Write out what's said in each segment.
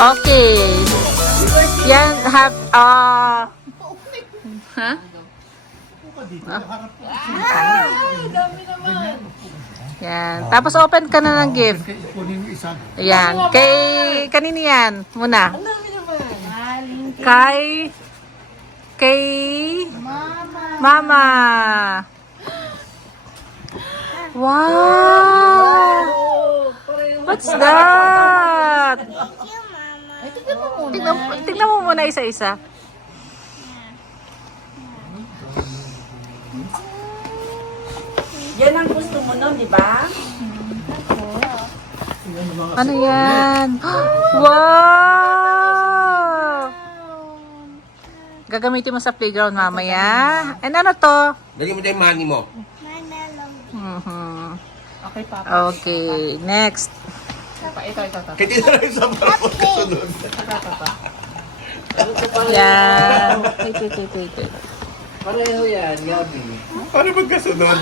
Okay. Yan, have, ha? Yan. Tapos open ka na ng gift. Yan. Kanino yan? Muna. Kay Mama. Wow! What's that? Tignan mo muna isa-isa. Yan ang gusto mo nun, di ba? Ano yan? Wow! Gagamitin mo sa playground mamaya. And ano to? Dali mo na yung money mo. Okay, Papa. Okay, next. Ito. Kaya tinanong sa para po kasunod. Yan. Wait. Pareho yan, Gabi. Paano magkasunod?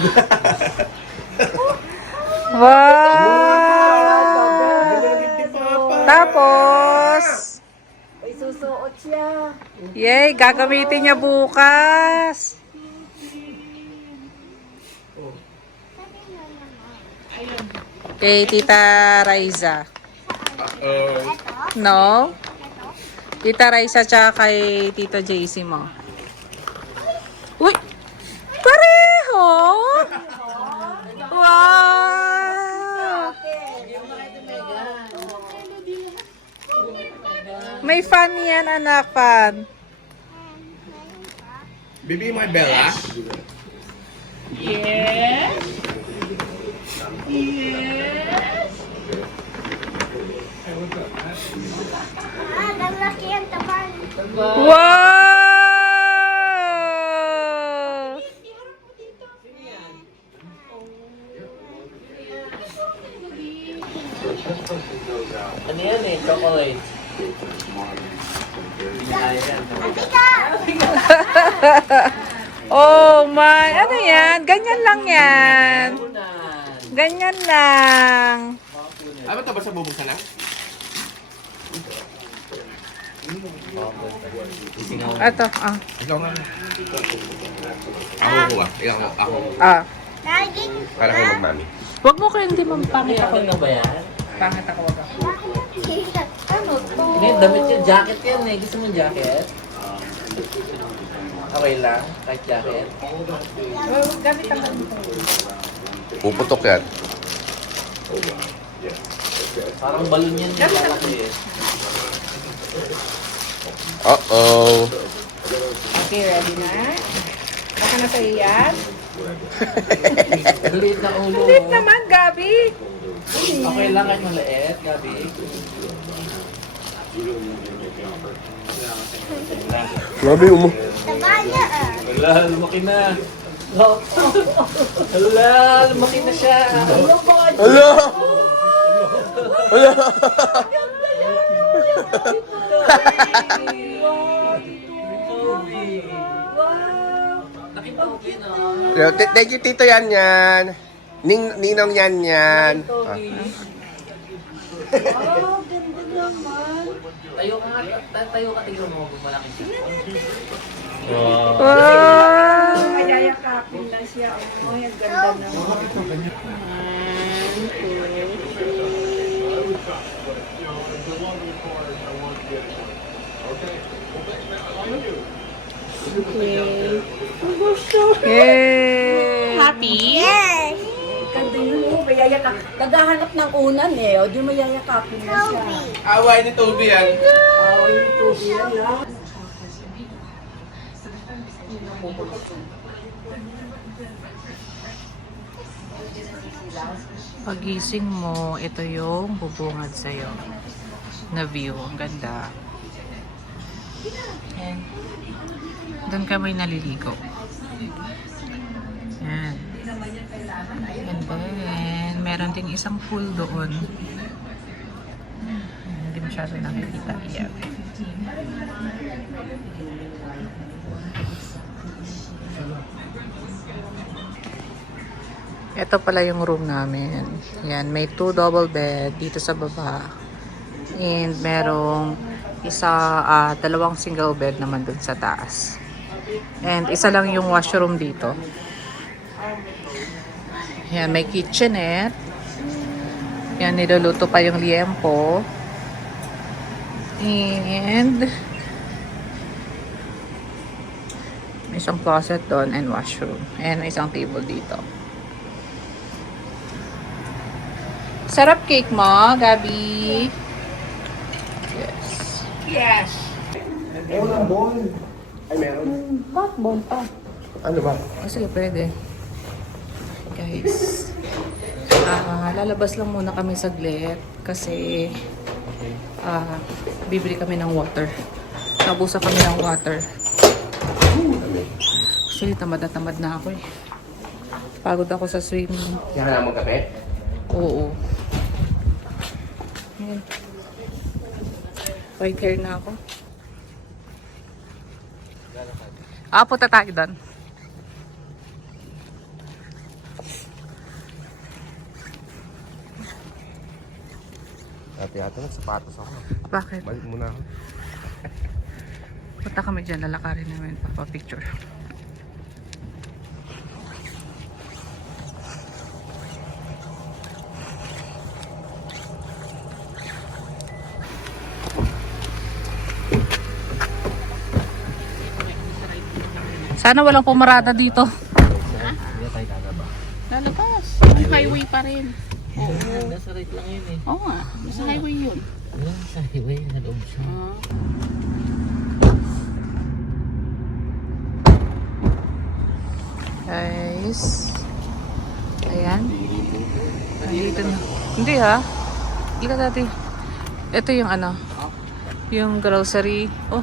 Wow! Tapos, May susuot siya. yay, gagamitin niya bukas. Kay Tita Raiza. No? Tita Raiza tsaka kay Tita JC mo. Uy! Pareho! Wow! May fan yan, anak, fan. Bibi mo yung Bella? Wow! Ano yan eh, chocolate. Oh my, ano yan? Ganyan lang yan. Ganyan lang. Ano ito? Basta bubuksan na? Ito, Ikaw nga. Ako ko ah. Ako. Para kayo magmami. Wag mo kayo hindi mampangit ako. Ano ba yan? Pangit ako, wag ako. Ano to? Hindi, damit yan. Jacket yan eh. Gusto mo jacket? Okay lang, kahit jacket. Gamit ang ganito. Puputok yan. Parang balon yan. Lalaki eh. Uh-oh. Okay, ready na? Baka na sa'yo yan? Maliit na ulo. Liit naman, Gabi. Okay lang kahit maliit, Gabi. Grabe mo. Wala, lumaki na. Wala, lumaki na siya. Ala! Ala! Thank you, Tito Yan Yan. Ninong Yan Yan. Tayo ka nga, tayo ka, tignan mo, malaki siya. Wow! Mayayakapin na siya. Oh, ang ganda naman. Yay! Happy? Yes! Ganda yun, oh. Mayayakap. Naghahanap ng unan eh. O, di mayayakapin na siya. Away ni Toby yan. Oh, yung tubi yan lang. Pagising mo, ito yung bubungad sa'yo na view. Ang ganda. Yan. Doon ka may naliligo. Yan. And then, meron ding isang pool doon. Hindi masyado nakikita. Yan. Ito pala yung room namin. Yan, may 2 double bed dito sa baba. And merong dalawang single bed naman dun sa taas. And isa lang yung washroom dito. Yan, may kitchenette. Yan, niluluto pa yung liempo. And may isang closet doon and washroom. And may isang table dito. Sarap cake mo, Gabi. Yes. Yes. Ay, meron. Backbone pa. Ano ba? Sige, pwede. Guys. Lalabas lang muna kami saglit kasi bibili kami ng water. Nabusa kami ng water. Actually, tamad na ako eh. Pagod ako sa swimming. Kaya mo kape? Oo. Ayan. White hair na ako. Punta tayo doon. Dati-dati sapatos ako. Bakit? Balik muna ako. Punta kami dyan, lalakarin namin, papa-picture. Sana walang pumarada dito. Lalabas. May highway pa rin. Nasa right lang yun eh. Oo nga. Sa highway yun. Ayun, sa highway, sa loob siya. Guys. Ayan. Nandito na. Hindi ha. Ika dati. Ito yung ano. Yung grocery. Oh,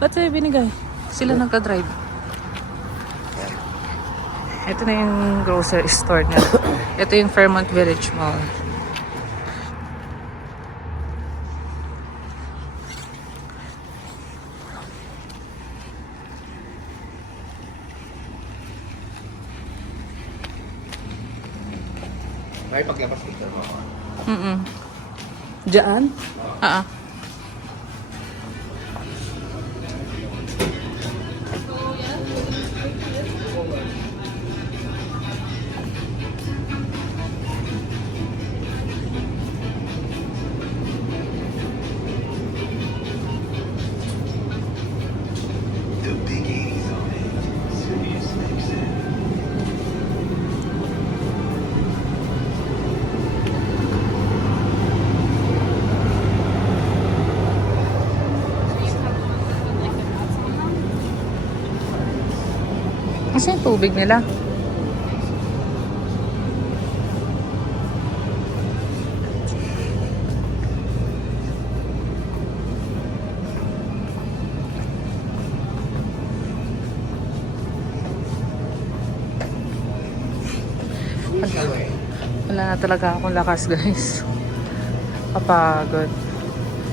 ba't sa'yo binigay? Sila nagka-drive. Ito na yung grocery store niya. Ito yung Fairmont Village Mall. May paglabas dito. Diyan? Kasi yung tubig nila. Wala na talaga akong lakas, guys. Kapagod.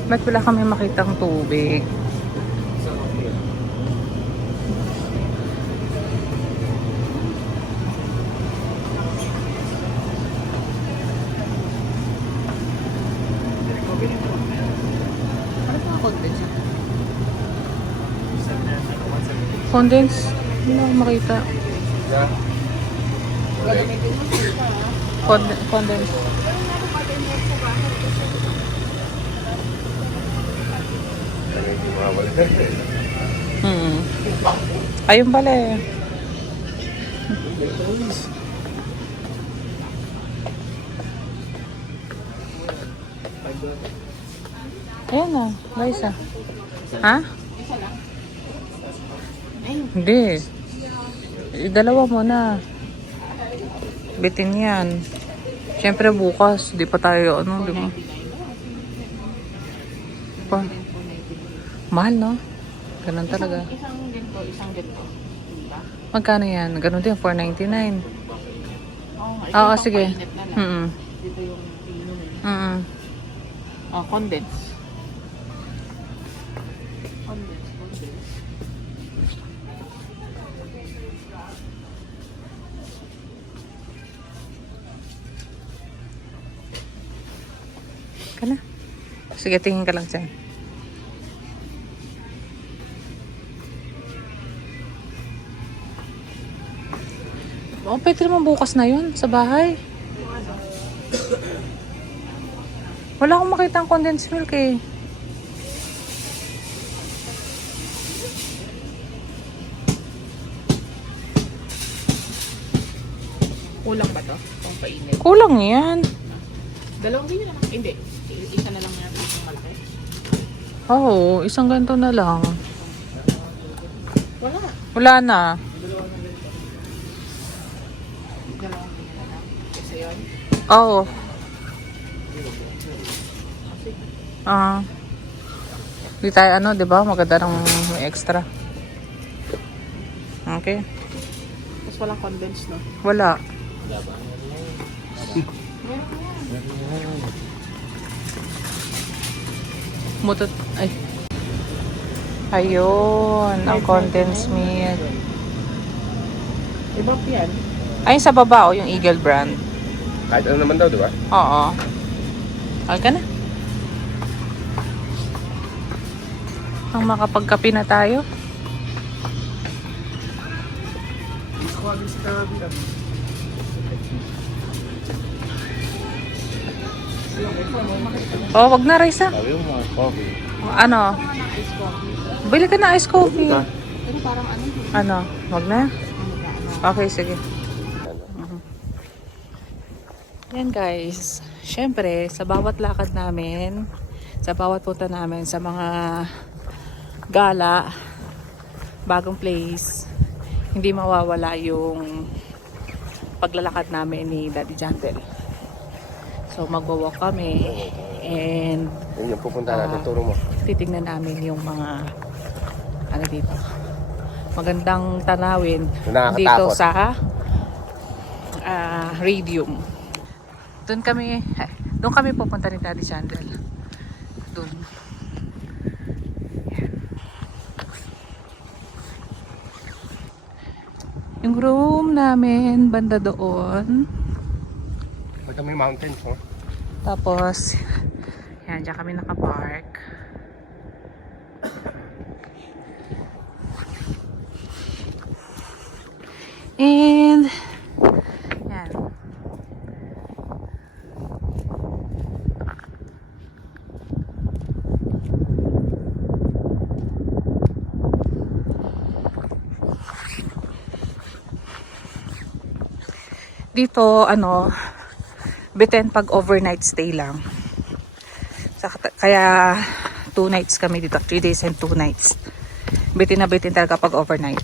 Ba't wala kami makitang tubig? Condense? Hindi na ako makita. Condense. Ayun pala eh. Ayan na, guys ah. Ha? Hindi. Dalawa muna. Bitin yan. Siyempre bukas, di pa tayo ano, di ba? Pa. Mahal, no? Ganun talaga. Isang ganito. Diba? Magkano yan? Ganun din, $4.99. Oo nga. Ito Oo, yung sige. pang-painit na lang. Dito yung pino. Condense. Kana? Sige, tingin ka lang dyan. Oh, pwede naman bukas na yun sa bahay. Wala akong makita ang condensed milk eh. Kulang ba to? Pang painit. Kulang yan. Dalawang ganyan na lang. Hindi. Isa na lang natin yung malaki. Oo, isang ganito na lang. Wala. Wala na. Dalawang ganyan na lang. Isa yun. Oo. Di tayo ano, di ba? Maganda ng may extra. Okay. Tapos walang condensed, no? Wala. Mutot. Ay. Ayun. Ang condensed milk. Iba pa yan. Ay, sa baba, oh, yung Eagle brand. Kahit ano naman daw, di ba? Oo. Okay ka na. Ang makapagkape na tayo. Oh, wag na, Raisa. Sabi mo mga coffee. Ano? Bili ka na ice coffee. Pero parang ano? Ano? Wag na? Okay, sige. Yan guys. Siyempre, sa bawat lakad namin, sa bawat punta namin, sa mga gala, bagong place, hindi mawawala yung paglalakad namin ni Daddy Jandel. So, magwa-walk kami and Yun yung pupunta natin, turo mo. titignan namin yung mga ano dito. Magandang tanawin Nakakatakot. dito sa Radium. Doon kami pupunta ni Daddy Chandel. Doon. Yung room namin banda doon. Pagka may mountains, oh. Tapos yan, dyan kami nakapark. And yan. Dito ano, beten pag overnight stay lang. Kaya 2 nights kami dito, 3 days and 2 nights. Bitin na bitin talaga pag overnight.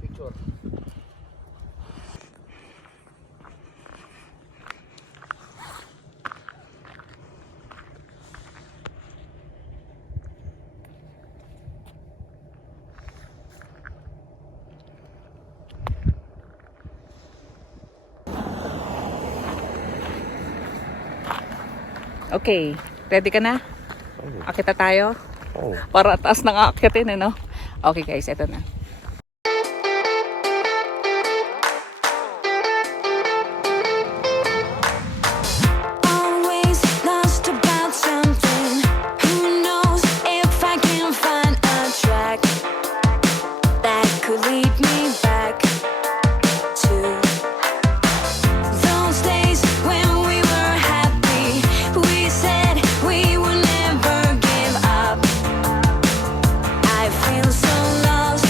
Picture. Okay, ready ka na? Oh. Akita tayo? Oh. Para taas nang aakitin eh, no? Okay guys, eto na. Always lost about something. Who knows if I can find a track that could lead me back to those days when we were happy. We said we would never give up. I feel so lost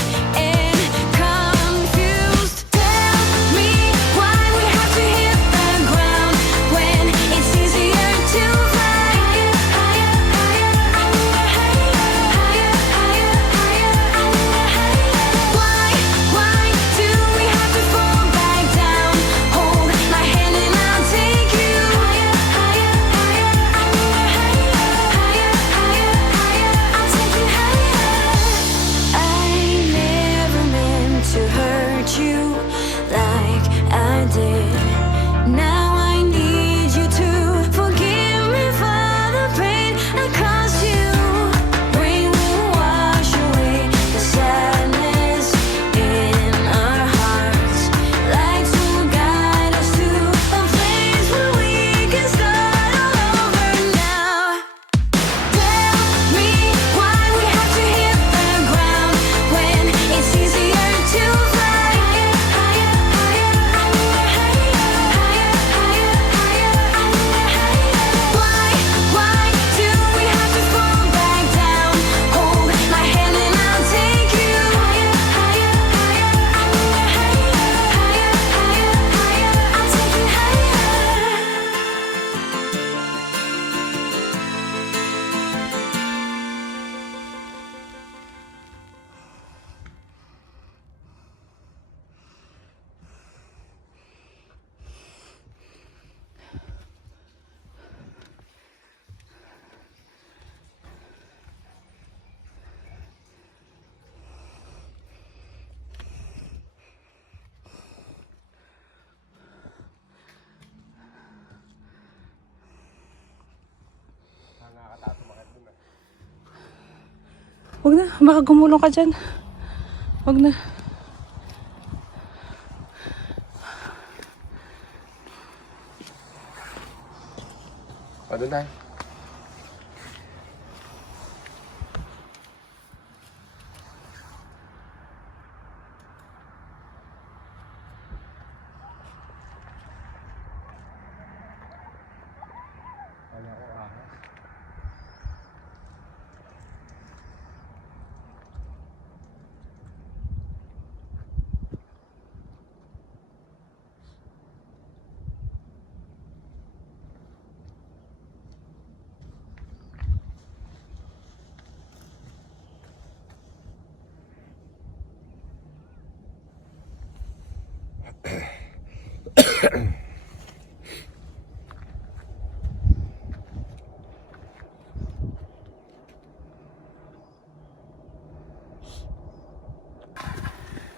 Huwag na, baka gumulong ka dyan. Huwag na. Ano na?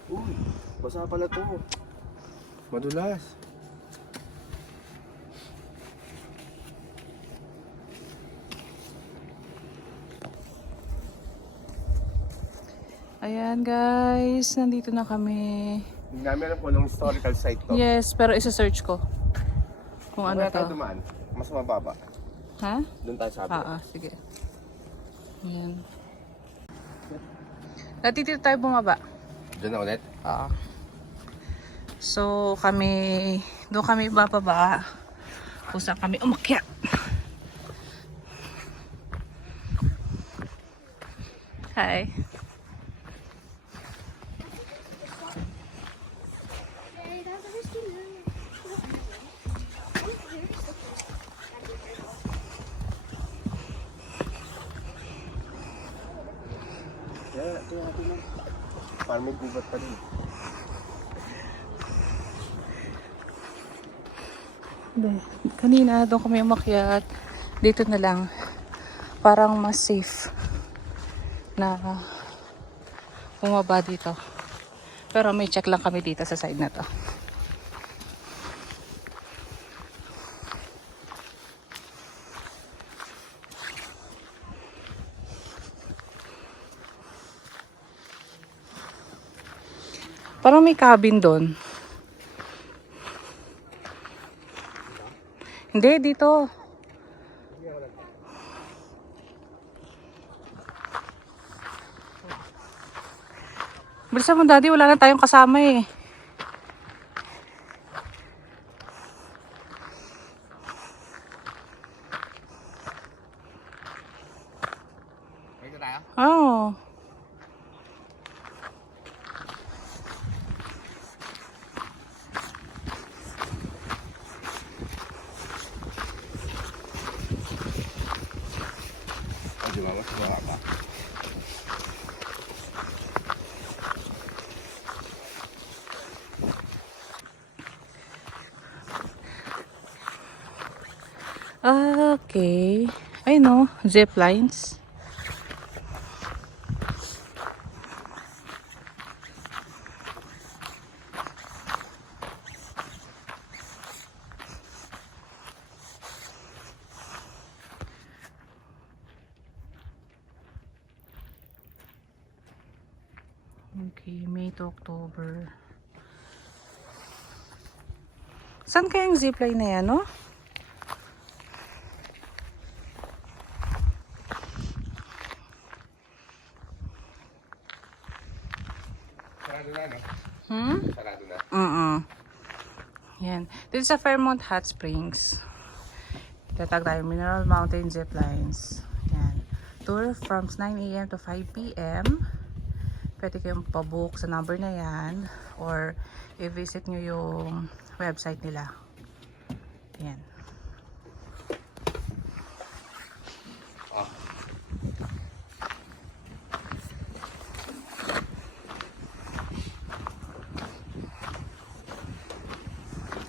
Uy, basa pala to. Madulas. Ayan guys, nandito na kami. Hindi namin alam kung anong historical site to. Yes, pero isa-search ko. Kung ano Kaya tayo to. dumaan, mas mababa. Ha? Doon tayo sa atin. Sige. Ayan. Dati dito tayo bumaba. Diyan na ulit? Oo. So, doon kami bababa. Kung saan kami umakyat. Hi. Kaya natin lang. Parang may gubat pa rin. Hindi. Kanina doon kami umakyat. Dito na lang. Parang mas safe na bumaba dito. Pero may check lang kami dito sa side na to. Parang may cabin doon. Hindi, dito. Bilisan mo, Daddy. Wala na tayong kasama eh. Dito tayo? Oh. Di ba? Mas mababa. Okay. Ay no, zip lines. Okay, May to October. Saan kaya yung zipline na yan, no? Sarado na, no? Sarado na. Yan. Dito sa Fairmont Hot Springs. Tatag tayo Mineral Mountain Ziplines. Yan. Tour from 9 AM to 5 PM. Pwede kayong pabook sa number na yan or i-visit nyo yung website nila. Yan.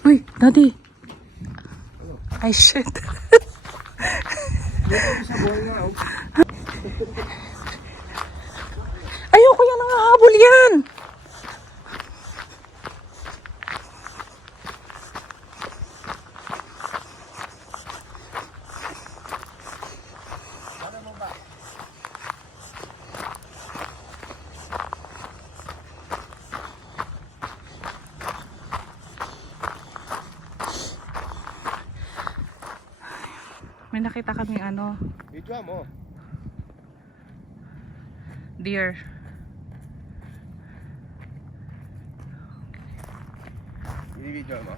Uy, Daddy! Ay, shit! Ayoko yan, nangahabol yan! May nakita kaming ano, Video mo. deer. Video mo.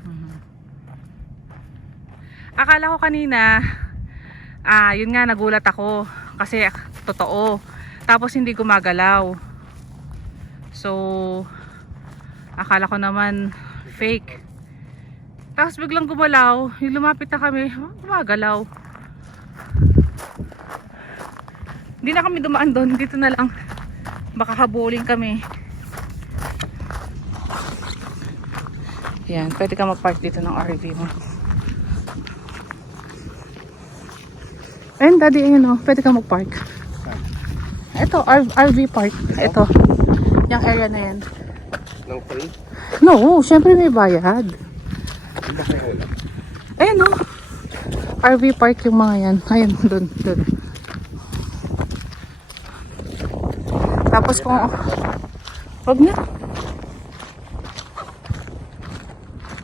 Akala ko kanina, yun nga, nagulat ako. Kasi totoo. Tapos hindi gumagalaw. So, akala ko naman fake. Tapos biglang gumalaw. Yung lumapit na kami, gumagalaw. Hindi na kami dumaan doon. Dito na lang. Baka habulin kami. Yan, pwede ka mag-park dito ng RV mo. Ayun, daddy, ayun o. Pwede ka mag-park. Ito, RV park. Ito. Yung area na yan. Nang free? No, syempre may bayad. Hindi ba kayo ulam? Ayun o. RV park yung mga yan. Ayun, dun. Tapos kung... Wag na.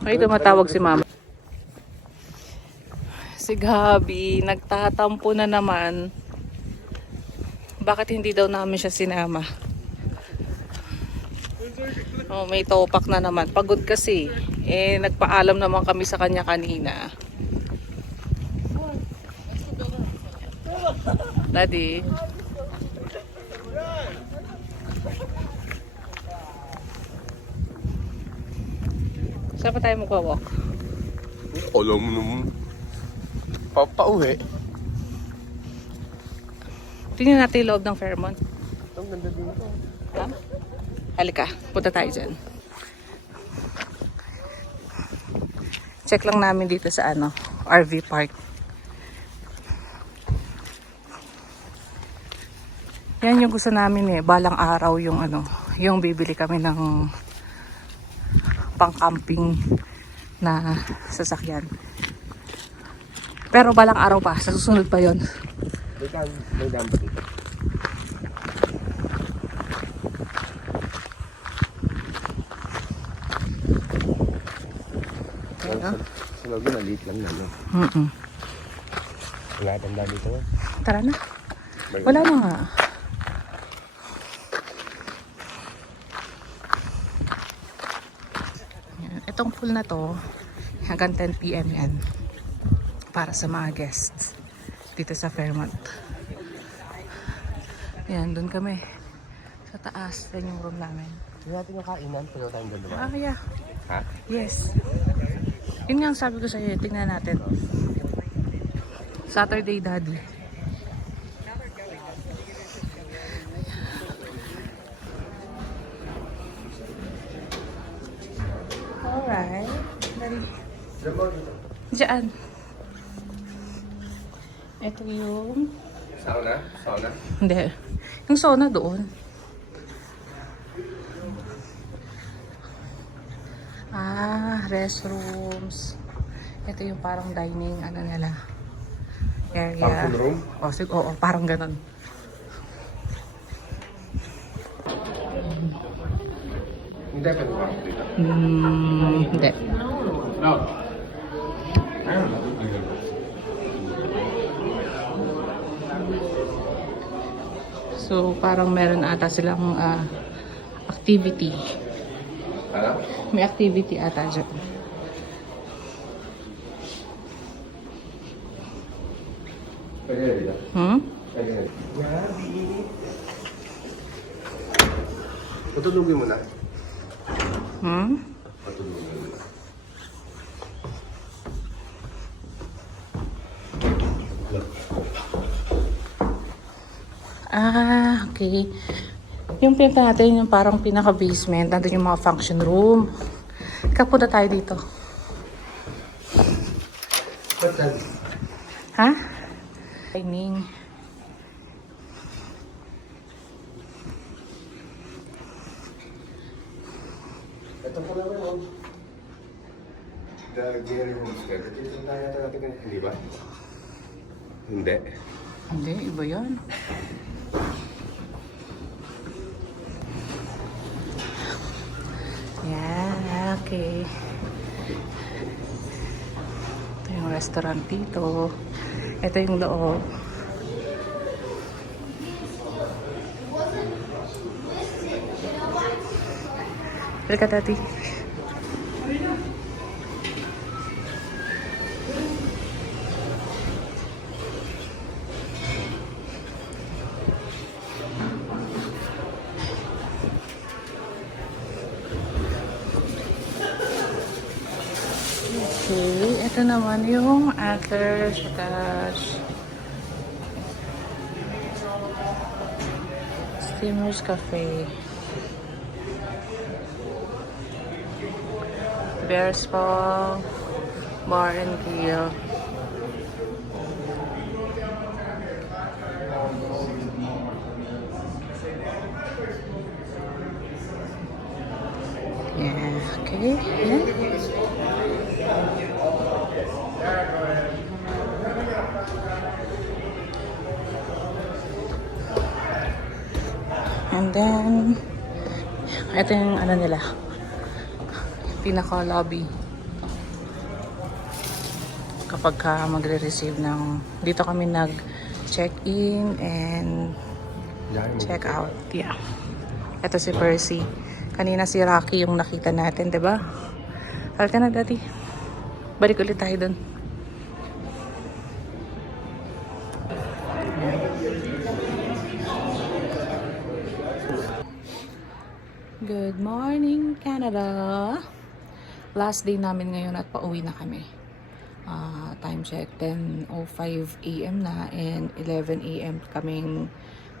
Ay, tumatawag si mama. Si Gabi, nagtatampo na naman. Bakit hindi daw namin siya sinama? Oh, may topak na naman. Pagod kasi. Nagpaalam naman kami sa kanya kanina. Daddy. Saan pa tayo magwa-walk? Alam mo naman. Papauwi. Tingnan natin yung loob ng Fairmont. Ang ganda dito. Ha? Halika, punta tayo dyan. Check lang namin dito sa RV park. Yan yung gusto namin balang araw yung yung bibili kami ng pang-camping na sasakyan. Pero balang araw pa, sa susunod pa yon. May dam dito. Sa loob na liit lang na. Wala tanda dito. Tara na. Wala na nga. Yan. Itong pool na to, hanggang 10 PM yan. Para sa mga guests. Dito sa Fairmont. Yan, doon kami. Sa taas. Yan yung room namin. Hindi natin yung kainan. Pwede tayong ganda. Yeah. Ha? Yes. Yun nga ang sabi ko sa'yo. Tingnan natin. Saturday, Daddy. Alright. Daddy. Diyan. Ito yung... Sauna? Sauna? Hindi. Yung sauna doon. Restrooms. Ito yung parang dining, nila. Area. Function room? Oo, parang ganun. Hindi pa naman dito. Hindi. No. So, parang meron ata silang activity. Ano? May activity ata dyan. Pwede na dito. Pwede na dito. Patulugin mo na. Patulugin mo na. Okay. Yung pinta natin, yung parang pinaka-basement, nandun yung mga function room. Kapunta tayo dito. What's that? Ha? Dining. Ito po naman yun. The Gary Homestead. Ito yung tayo natin kanina, hindi ba? Hindi. Hindi, iba yan. Yan, okay. Ito yung restaurant dito. Ito yung loob. Halika, Tati. Okay, ito naman yung Atlas Dash Steamers Cafe. Bears Paw Bar and Grill. Yeah, okay. Yeah. And then, ito yung ano nila, pinaka-lobby. Kapag ka magre-receive ng, dito kami nag-check-in and check-out. Yeah. Ito si Percy. Kanina si Rocky yung nakita natin, diba? Halika na, Daddy. Balik ulit tayo dun. Good morning, Canada! Last day namin ngayon at pauwi na kami. Time check, 10:05 AM na and 11 AM kaming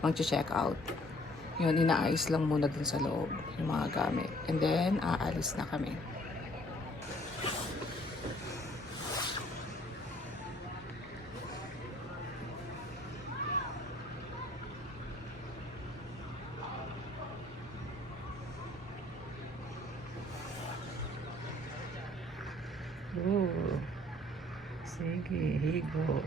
mag-check out. Yun, inaayos lang muna dun sa loob yung mga gamit. And then, aalis na kami. Oh, sige, higo.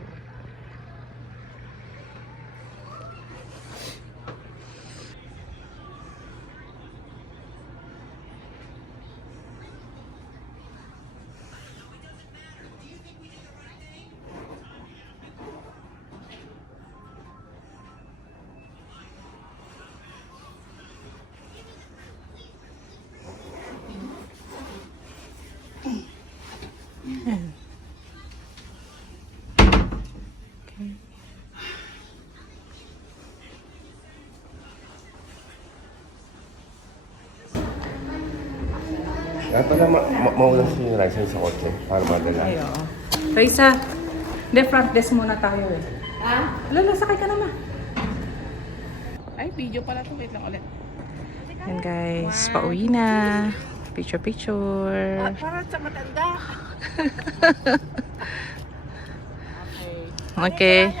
Kaya pala maulang si Raisa sa kotse para madala. Ay, oo. Raisa, de front desk muna tayo eh. Lala, sakay ka naman. Ay, video pala to. Wait lang ulit. Yan guys, pauwi na. Picture. Para sa matanda. Okay.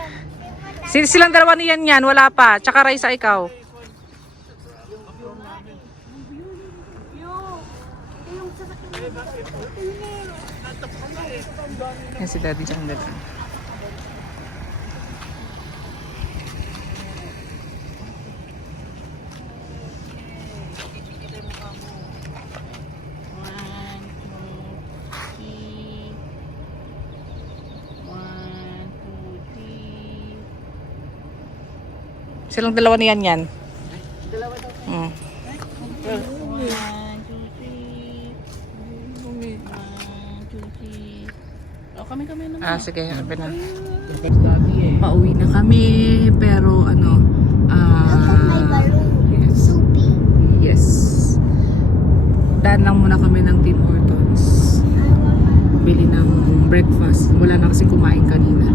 Silang dalawa niyan yan, wala pa. Tsaka Raisa, ikaw. Yan si Daddy dyan dala. Silang dalawa niyan yan. Dalawa daw. Mm. 1, 2, 3. Oh, kami naman. Sige, sabi na. Dati eh. Pauwi na kami, pero ano, yes. Yes. Daan lang muna kami ng Tim Hortons. Bili ng breakfast. Wala na kasi kumain kanina.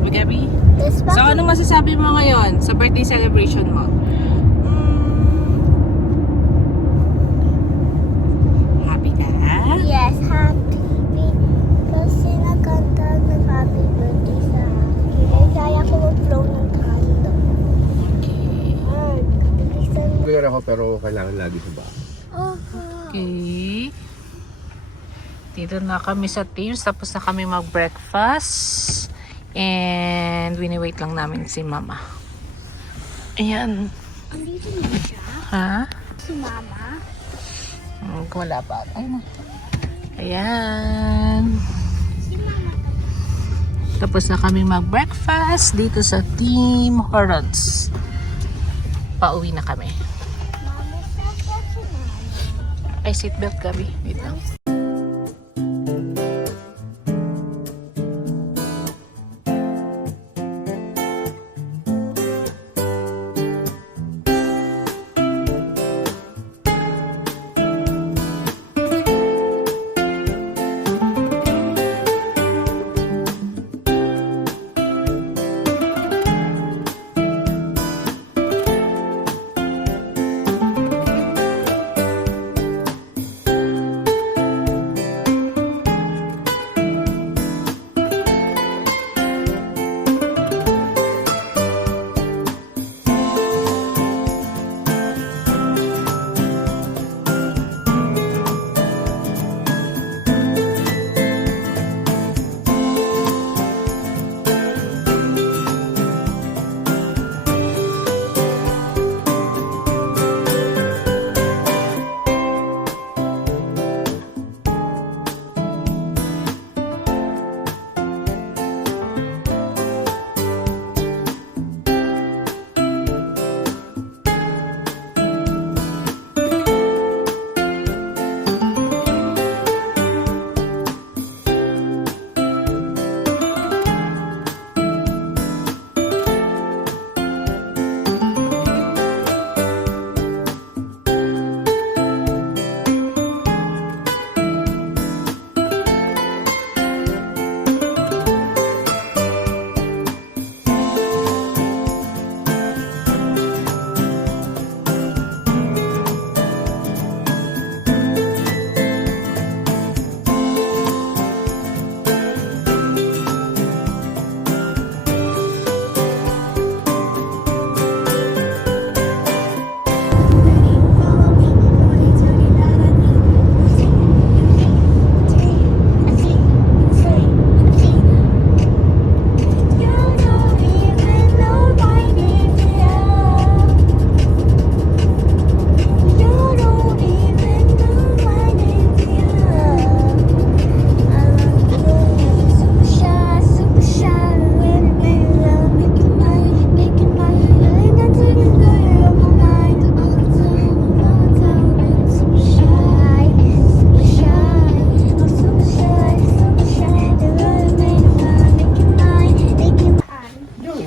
Diba, Gabby? So, anong masasabi mo ngayon sa birthday celebration mo? Happy ka? Yes, happy. Kasi nakanta ng happy birthday sa akin. Kaya ko mag-flow ng candle. Clear ako pero kailangan lagi sa bahay. Okay. Dito na kami sa Teams. Tapos na kami mag-breakfast. And wini-wait lang namin si Mama. Ayan. Andito na siya? Ha? Si Mama? Wala pa. Ayun na. Ayan. Si Mama. Tapos na kaming mag-breakfast dito sa Team Harrods. Pauwi na kami. Ay, seatbelt Gabi. Wait lang.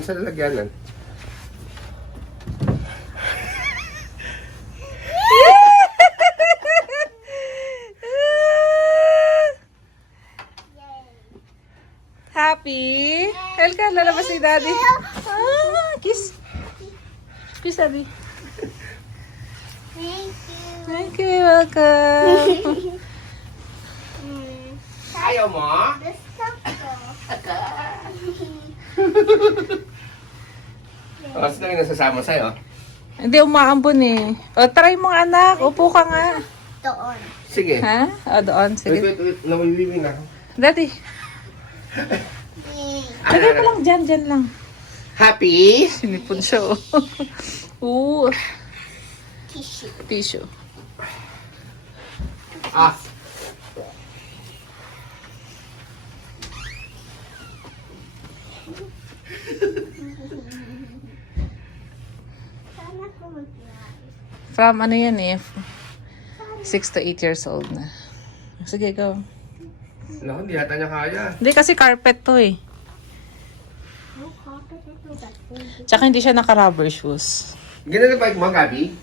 Sa lalagyanan. Happy? Elka, lalabas ni Daddy. Kiss. Kiss, Daddy. Thank you, welcome. Ayaw mo? Oh, sino yung nasasama sa'yo? Hindi umaambon eh. O, try mo anak. Upo ka nga. Doon. Sige. Ha? O, doon. Sige. Wait. Nawiwiwi na ako. Daddy. Lagay mo lang dyan, dyan lang. Happy? Sinipon siya, oh. Oo. Tissue. Ah. From ano yan eh. 6 to 8 years old na. Sige, go. Naku, hindi yata niya kaya. Hindi kasi carpet to eh. Tsaka hindi siya naka-rubber shoes. Ganun na bike mo, Gabi?